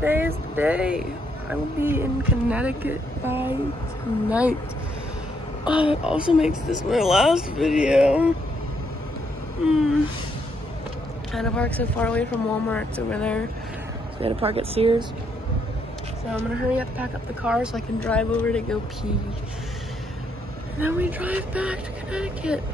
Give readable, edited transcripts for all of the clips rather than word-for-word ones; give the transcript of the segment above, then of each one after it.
today is the day. I will be in Connecticut by tonight. Oh, it also makes this my last video. I had to park so far away from Walmart. It's over there. So we had to park at Sears. So I'm gonna hurry up, pack up the car so I can drive over to go pee. And then we drive back to Connecticut.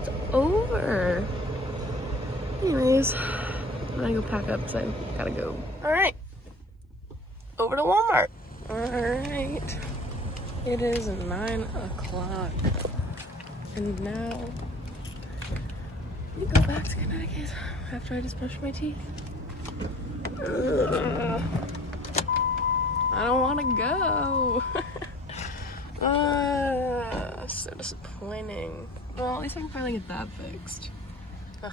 It's over. Anyways, I'm gonna go pack up because I gotta go. All right, over to Walmart. All right, it is 9 o'clock. And now we go back to Connecticut after I just brushed my teeth. I don't want to go. So disappointing. Well, at least I can finally get that fixed. Ugh.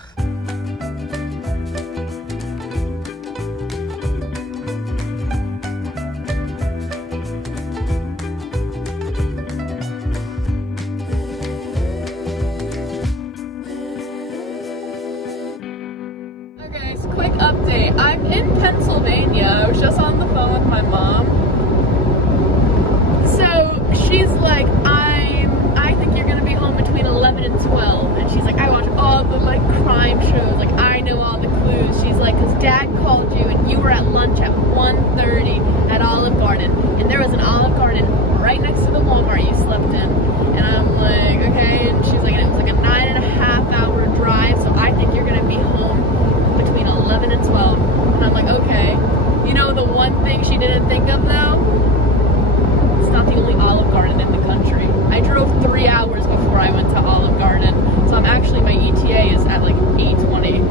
Okay, so quick update. I'm in Pennsylvania. I was just on the phone with my mom. So she's like, I think you're gonna be home between 11 and 12. And she's like, I watch all the like crime shows. Like I know all the clues. She's like, cause Dad called you and you were at lunch at 1:30 at Olive Garden. And there was an Olive Garden right next to the Walmart you slept in. And I'm like, okay. And she's like, and it was like a 9.5-hour drive. So I think you're gonna be home between 11 and 12. And I'm like, okay. You know the one thing she didn't think of though? It's not the only Olive Garden in the country. I drove 3 hours before I went to Olive Garden. So I'm actually, my ETA is at like 8:20.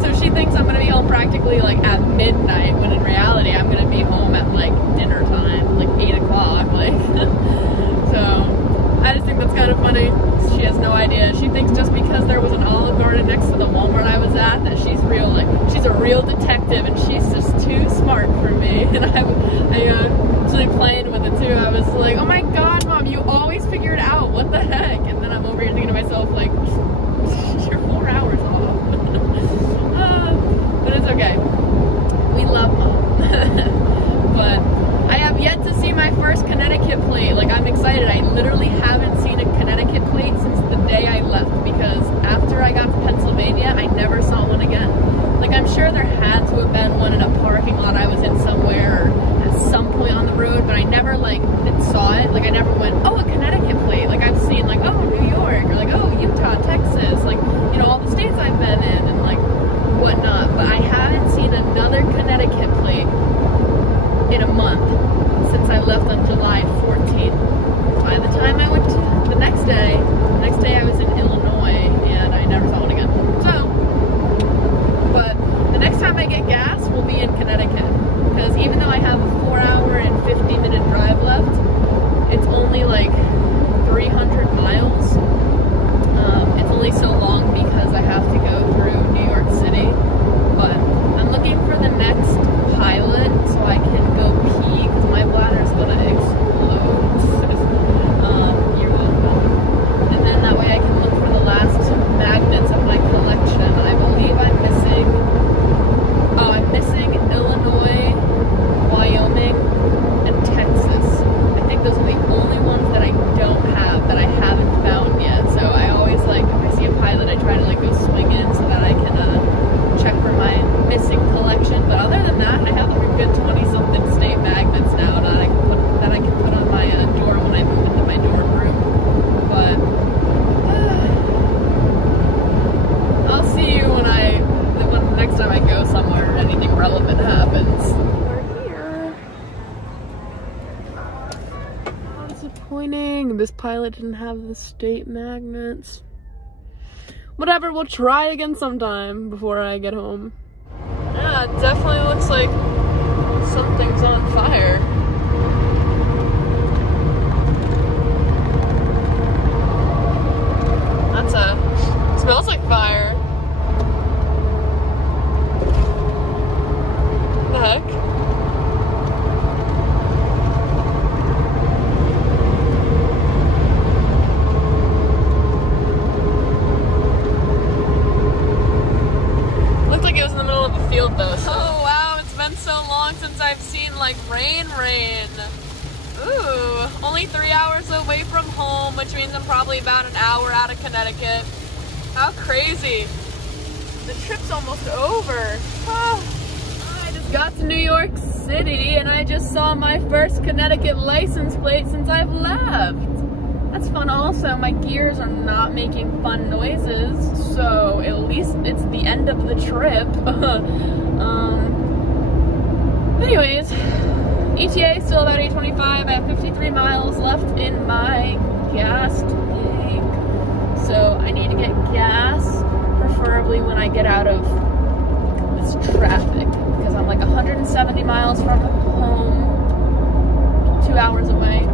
So she thinks I'm gonna be home practically like at midnight, when in reality I'm gonna be home at like dinner time, like 8 o'clock. Like, so I just think that's kind of funny. She has no idea. She thinks just because there was an Olive Garden next to the Walmart I was at that she's real, like she's a real detective and she's just too smart for me. And I actually playing with it too. I was like, oh my god, Mom, you always figure it out. What the heck? And then I'm over here thinking to myself like, you're 4 hours off. But it's okay. We love Mom. But I have yet to see my first Connecticut plate. Like, I'm excited. I literally haven't seen a Connecticut plate since the day I left, because after I got to Pennsylvania, I never saw one again. Like, I'm sure there had to have been one in a parking lot I was in somewhere, or at some point on the road, but I never, like, saw it. Like, I never went, oh, a Connecticut plate. Like, I've seen, like, oh, New York, or like, oh, Utah, Texas, like, you know, all the states I've been in, and, like, whatnot. But I haven't seen another Connecticut plate in a month since I left on July 14th. By the time I went to the next day I was in Illinois, and I never saw one again. So, but the next time I get gas, we'll be in Connecticut. Because even though I have a 4-hour and 50-minute drive left, it's only like 300 miles. It's only so long because I have to go through New York City. But I'm looking for the next pilot so I can go pee, because my bladder's gonna explode. You're welcome. And then that way I can look for the last magnets of my collection. I believe I'm missing Illinois, Wyoming, and Texas. I think those are the only ones that I don't have, that I haven't found yet. So I always, like, if I see a pilot, I try to like go swing in so that I can check for my missing collection. But other than that, I have like a good 20-something state magnets now that I can put on my door when I move into my dorm room. But I'll see you when the next time I go somewhere and anything relevant happens. We're here. How disappointing. This pilot didn't have the state magnets. Whatever, we'll try again sometime before I get home. Yeah, it definitely looks like something's on fire. Smells like fire. What the heck? Looked like it was in the middle of a field cold though. So. Oh wow, it's been so long since I've seen like rain. Ooh, only 3 hours away from home, which means I'm probably about an hour out of Connecticut. How crazy. The trip's almost over. Oh. I just got to New York City and I just saw my first Connecticut license plate since I've left. That's fun also. My gears are not making fun noises, so at least it's the end of the trip. Anyways, ETA still about 8:25. I have 53 miles left in my gas tank. So I need to get gas, preferably when I get out of this traffic, because I'm like 170 miles from home, 2 hours away.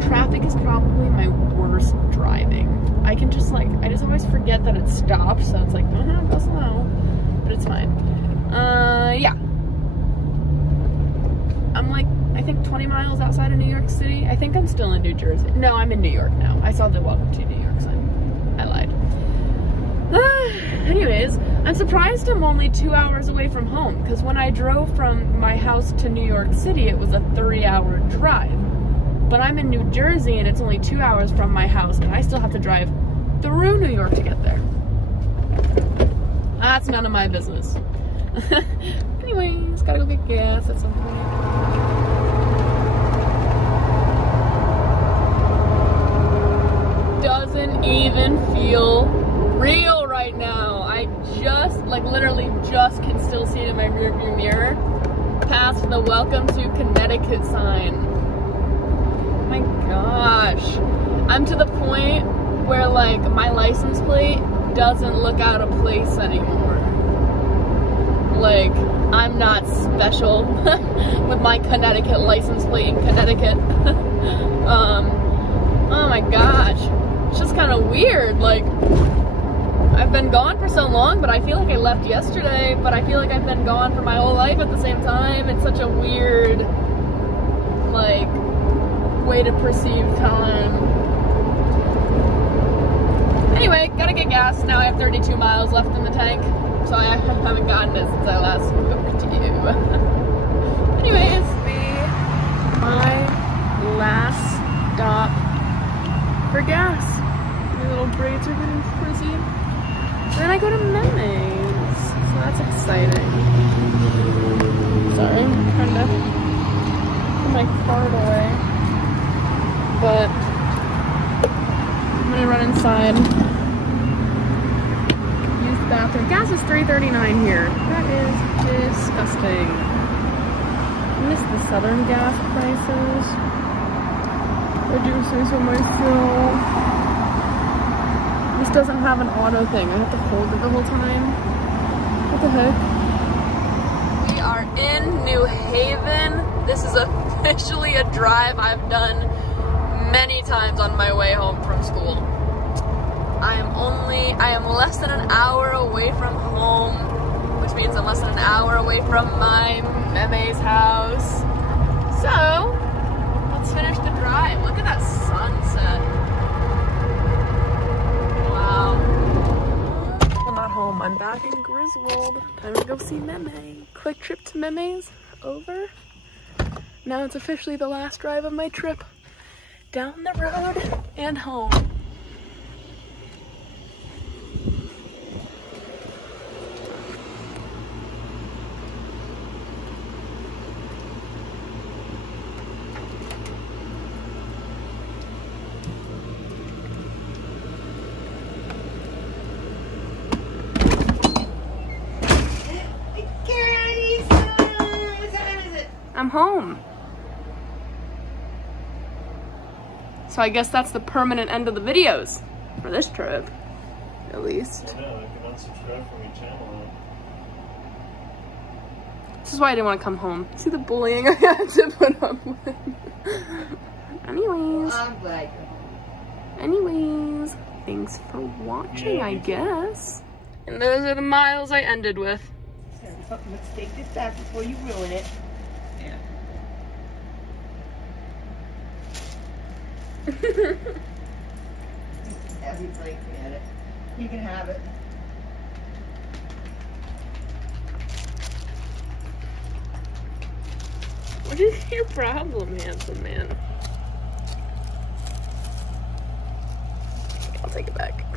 Traffic is probably my worst driving. I can just like, I just always forget that it stopped, so it's like, go slow, but it's fine. Yeah. I'm like, I think 20 miles outside of New York City. I think I'm still in New Jersey. No, I'm in New York now. I saw the Welcome to New York sign. I lied. Anyways, I'm surprised I'm only 2 hours away from home, because when I drove from my house to New York City, it was a 3-hour drive. But I'm in New Jersey and it's only 2 hours from my house, and I still have to drive through New York to get there. That's none of my business. Anyways, gotta go get gas at some point. Doesn't even feel real right now. I just, like literally just can still see it in my rearview mirror past the Welcome to Connecticut sign. My gosh, I'm to the point where like my license plate doesn't look out of place anymore. Like, I'm not special with my Connecticut license plate in Connecticut. Oh my gosh, it's just kind of weird. Like, I've been gone for so long, but I feel like I left yesterday, but I feel like I've been gone for my whole life at the same time. It's such a weird, like, way to perceive time. Anyway, gotta get gas. Now I have 32 miles left in the tank, so I haven't gotten it since I last spoke to you. Anyways, my last stop for gas. My little braids are getting frizzy. Then I go to Meme's, so that's exciting. Sorry, I'm trying to put my card away. But I'm gonna run inside, use the bathroom. Gas is $3.39 here. That is disgusting. I miss the southern gas prices. I do say so myself. This doesn't have an auto thing. I have to hold it the whole time. What the heck? We are in New Haven. This is officially a drive I've done many times on my way home from school. I am less than an hour away from home, which means I'm less than an hour away from my Meme's house. So, let's finish the drive. Look at that sunset. Wow. I'm not home. I'm back in Griswold. Time to go see Meme. Quick trip to Meme's over. Now it's officially the last drive of my trip. Down the road and home. I'm home. So I guess that's the permanent end of the videos for this trip, at least. I know, I can unsubscribe from your channel. This is why I didn't want to come home. See the bullying I had to put up with. Anyways. I'm glad you're home. Anyways, thanks for watching, I guess. And those are the miles I ended with. Let's take this back before you ruin it. Yeah. Have you break at it? You can have it. What is your problem, handsome man? I'll take it back.